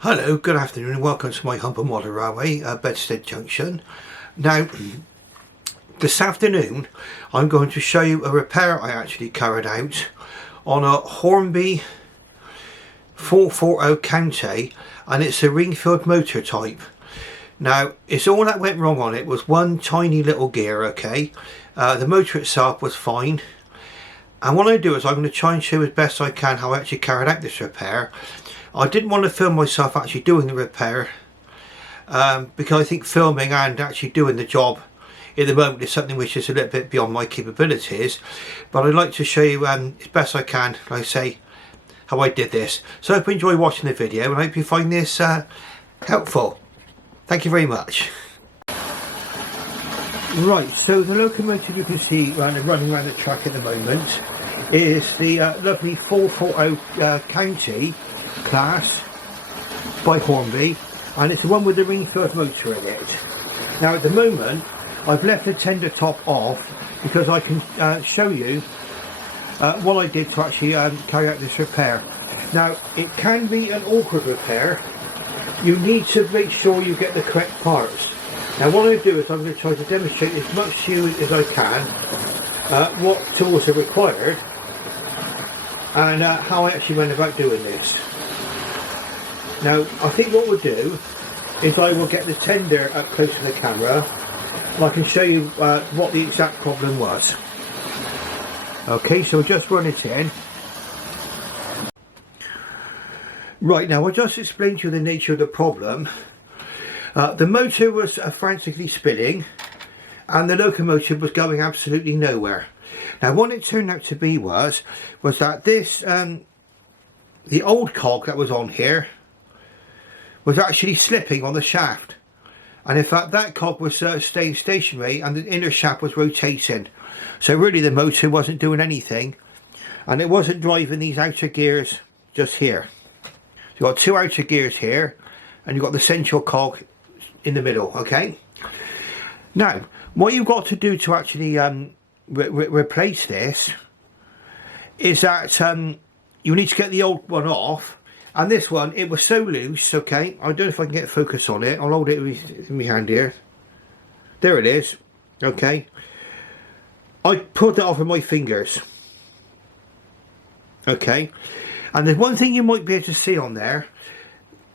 Hello, good afternoon and welcome to my humble model railway, Bedstead Junction. Now, this afternoon I'm going to show you a repair I actually carried out on a Hornby 440 County, and it's a ring-filled motor type. Now, it's all that went wrong on it was one tiny little gear, okay? The motor itself was fine. And what I do is I'm going to try and show as best I can how I actually carried out this repair. I didn't want to film myself actually doing the repair because I think filming and actually doing the job at the moment is something which is a little bit beyond my capabilities. But I'd like to show you as best I can, like I say, how I did this. So I hope you enjoy watching the video and I hope you find this helpful. Thank you very much. Right, so the locomotive you can see running around the track at the moment is the lovely 440 County class by Hornby, and it's the one with the ring-filled motor in it. Now at the moment I've left the tender top off because I can show you what I did to actually carry out this repair. Now it can be an awkward repair. You need to make sure you get the correct parts. Now what I do is I'm going to try to demonstrate as much to you as I can what tools are required and how I actually went about doing this. Now I think what we'll do is I will get the tender up close to the camera and I can show you what the exact problem was. Okay, so we'll just run it in. Right, now I'll just explain to you the nature of the problem. The motor was frantically spinning and the locomotive was going absolutely nowhere. Now what it turned out to be was that this, the old cog that was on here was actually slipping on the shaft, and in fact that cog was staying stationary and the inner shaft was rotating, so really the motor wasn't doing anything and it wasn't driving these outer gears just here. You've got two outer gears here and you've got the central cog in the middle. Okay, now what you've got to do to actually replace this is that you need to get the old one off. And this one, it was so loose, okay, I don't know if I can get focus on it. I'll hold it in my hand here. There it is, okay. I pulled it off with my fingers. Okay, and there's one thing you might be able to see on there.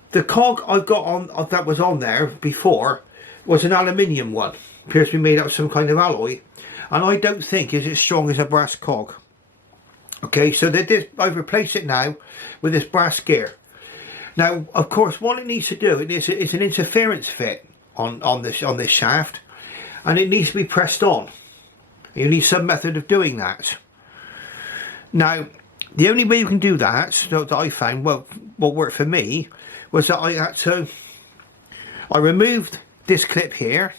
The cog I've got on, that was on there before, was an aluminium one. Appears to be made out of some kind of alloy. And I don't think is as strong as a brass cog. Okay, so I've replaced it now with this brass gear. Now, of course, what it needs to do is an interference fit on this shaft, and it needs to be pressed on. You need some method of doing that. Now, the only way you can do that I found, well, what worked for me, was that I removed this clip here,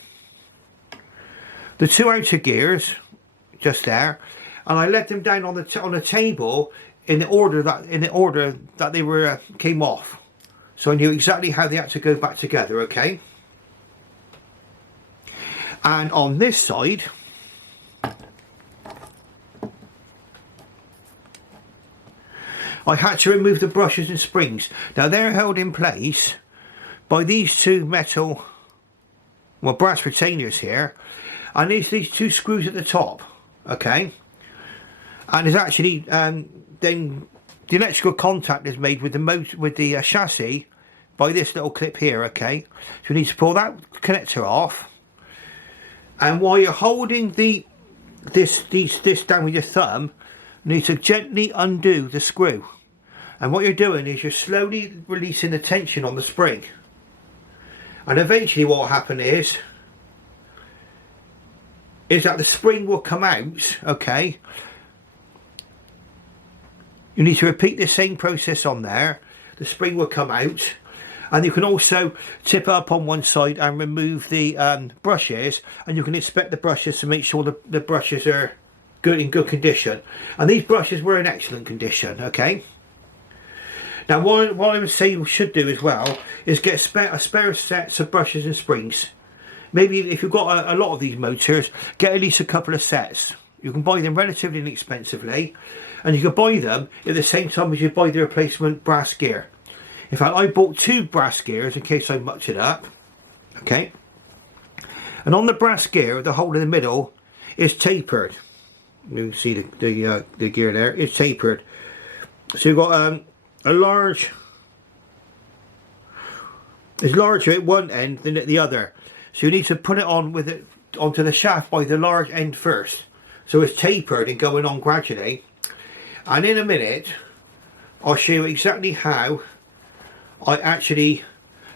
the two outer gears, just there, and I let them down on the table in the order that they were came off, so I knew exactly how they had to go back together. Okay, and on this side I had to remove the brushes and springs. Now they're held in place by these two metal, well, brass retainers here, and these two screws at the top. Okay, and there's actually then the electrical contact is made with the motor, with the chassis, by this little clip here. Okay, so you need to pull that connector off, and while you're holding this down with your thumb, you need to gently undo the screw, and what you're doing is you're slowly releasing the tension on the spring, and eventually what will happen is that the spring will come out. Okay, you need to repeat the same process on there. The spring will come out, and you can also tip up on one side and remove the brushes, and you can inspect the brushes to make sure the brushes are in good condition, and these brushes were in excellent condition. Okay, now what I would say you should do as well is get a spare sets of brushes and springs. Maybe if you've got a lot of these motors, get at least a couple of sets. You can buy them relatively inexpensively, and you can buy them at the same time as you buy the replacement brass gear. In fact, I bought 2 brass gears in case I mucked it up. Okay. And on the brass gear, the hole in the middle is tapered. You can see the gear there. It's tapered. So you've got a large. It's larger at one end than at the other. So you need to put it on with it onto the shaft by the large end first. So it's tapered and going on gradually. And in a minute, I'll show you exactly how I actually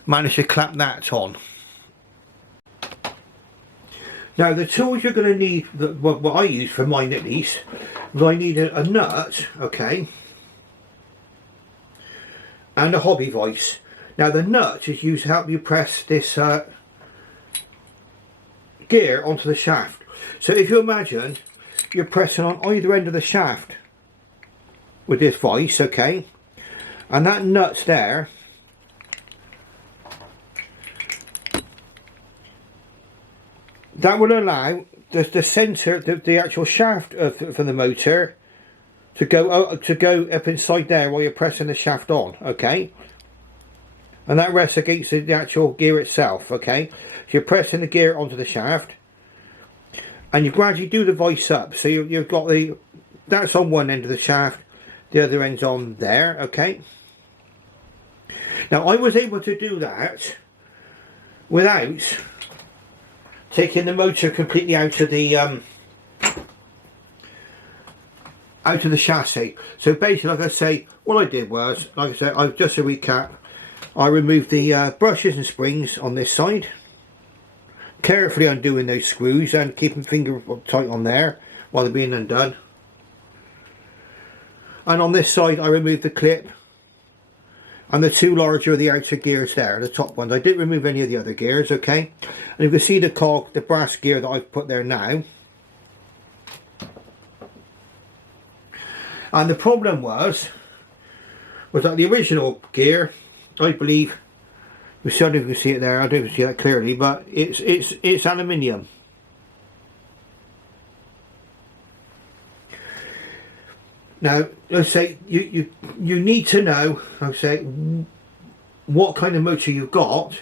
managed to clamp that on. Now the tools you're going to need, what I use for mine at least, is I need a nut, okay, and a hobby vise. Now the nut is used to help you press this gear onto the shaft. So if you imagine you're pressing on either end of the shaft with this vise, okay, and that nut's there, that will allow the centre, the actual shaft for the motor to go up inside there while you're pressing the shaft on, okay, and that rests against the actual gear itself, okay. So you're pressing the gear onto the shaft and you gradually do the vise up, so you've got that's on one end of the shaft, the other end's on there, okay. Now I was able to do that without taking the motor completely out of the chassis. So basically, like I say, what I did was, like I said, just to recap, I removed the brushes and springs on this side, carefully undoing those screws and keeping finger tight on there while they're being undone. And on this side I removed the clip and the 2 larger of the outer gears there, the top ones. I didn't remove any of the other gears, okay. And you can see the cog, the brass gear that I've put there now. And the problem was that the original gear, I believe, I don't know if you can see it there, I don't see that clearly, but it's aluminium. Now, let's say you need to know, I'd say, what kind of motor you've got,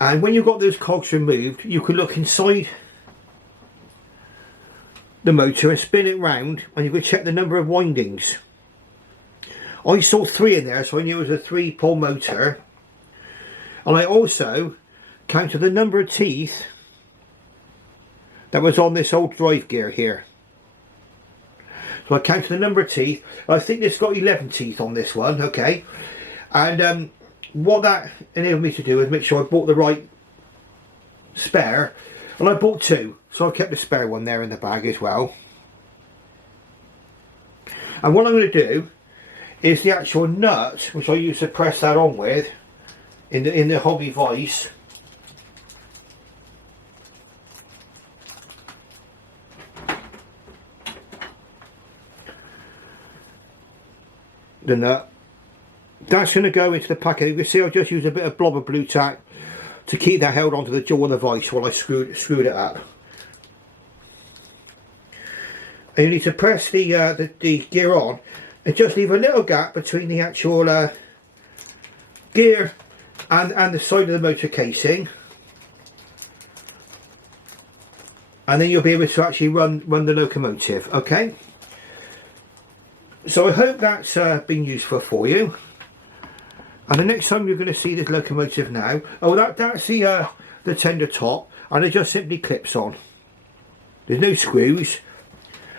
and when you've got those cogs removed, you can look inside the motor and spin it round, and you can check the number of windings. I saw 3 in there, so I knew it was a 3-pole motor, and I also counted the number of teeth that was on this old drive gear here. So I counted the number of teeth. I think it's got 11 teeth on this one, okay. And what that enabled me to do is make sure I bought the right spare, and I bought 2, so I kept the spare one there in the bag as well. And what I'm going to do is the actual nut, which I used to press that on with in the hobby vise. The nut, that's going to go into the packet. You can see I just used a bit of blob of blue tack to keep that held onto the jaw of the vise while I screwed it up. And you need to press the gear on and just leave a little gap between the actual gear and the side of the motor casing, and then you'll be able to actually run the locomotive, okay. So I hope that's been useful for you. And the next time you're going to see this locomotive now, oh, that's the tender top, and it just simply clips on. There's no screws,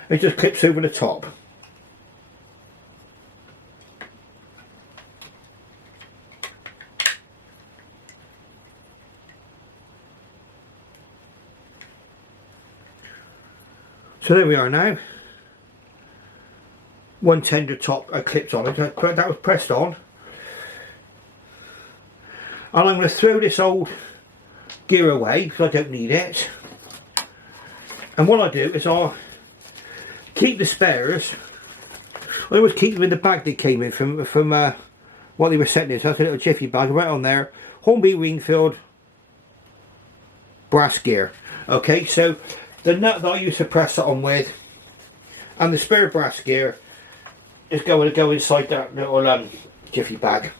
it just clips over the top. So there we are now. One tender top clipped on it, that was pressed on. And I'm going to throw this old gear away because I don't need it. And what I do is I'll keep the spares. I always keep them in the bag they came in from what they were sent in. So that's a little jiffy bag right on there. Hornby Wingfield brass gear. Okay, so the nut that I used to press it on with and the spare brass gear is going to go inside that little jiffy bag.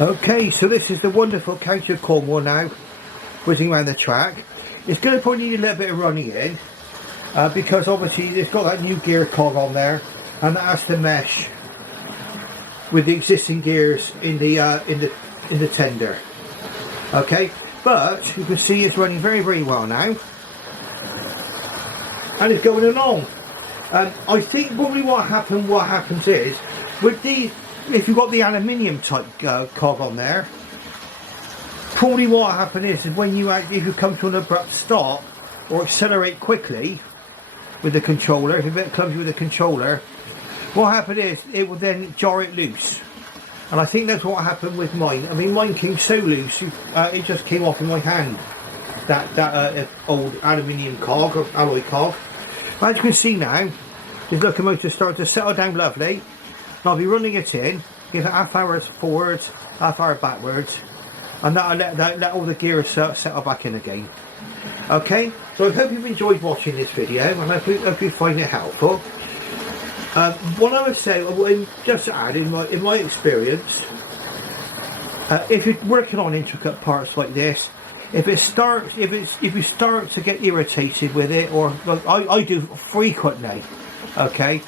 Okay, so this is the wonderful County of Cornwall now, whizzing around the track. It's going to probably need a little bit of running in, because obviously it's got that new gear cog on there, and that has to mesh with the existing gears in the tender. Okay, but you can see it's running very, very well now, and it's going along. I think probably what happens is with these, if you've got the aluminium type cog on there, probably what happens is when if you come to an abrupt stop or accelerate quickly with the controller, if you're a bit clumsy with the controller, what happened is it will then jar it loose. And I think that's what happened with mine. I mean, mine came so loose, it just came off in my hand. That old aluminium cog, or alloy cog. As you can see now, this locomotive started to settle down lovely. And I'll be running it in, give it half hour forwards, half hour backwards, and that'll let all the gears settle back in again. Okay, so I hope you've enjoyed watching this video, and I hope you find it helpful. What I would say, just to add, in my experience, if you're working on intricate parts like this, if you start to get irritated with it, or like I do frequently, okay,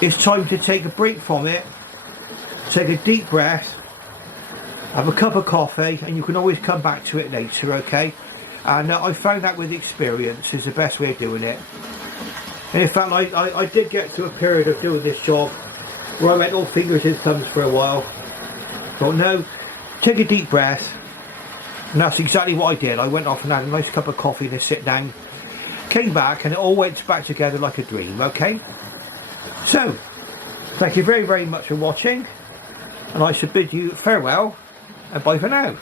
it's time to take a break from it, take a deep breath, have a cup of coffee, and you can always come back to it later, okay? And I found that with experience is the best way of doing it. And in fact, I did get to a period of doing this job where I went all fingers and thumbs for a while. Thought, no, take a deep breath. And that's exactly what I did. I went off and had a nice cup of coffee and a sit down. Came back and it all went back together like a dream, okay? So, thank you very, very much for watching. And I should bid you farewell and bye for now.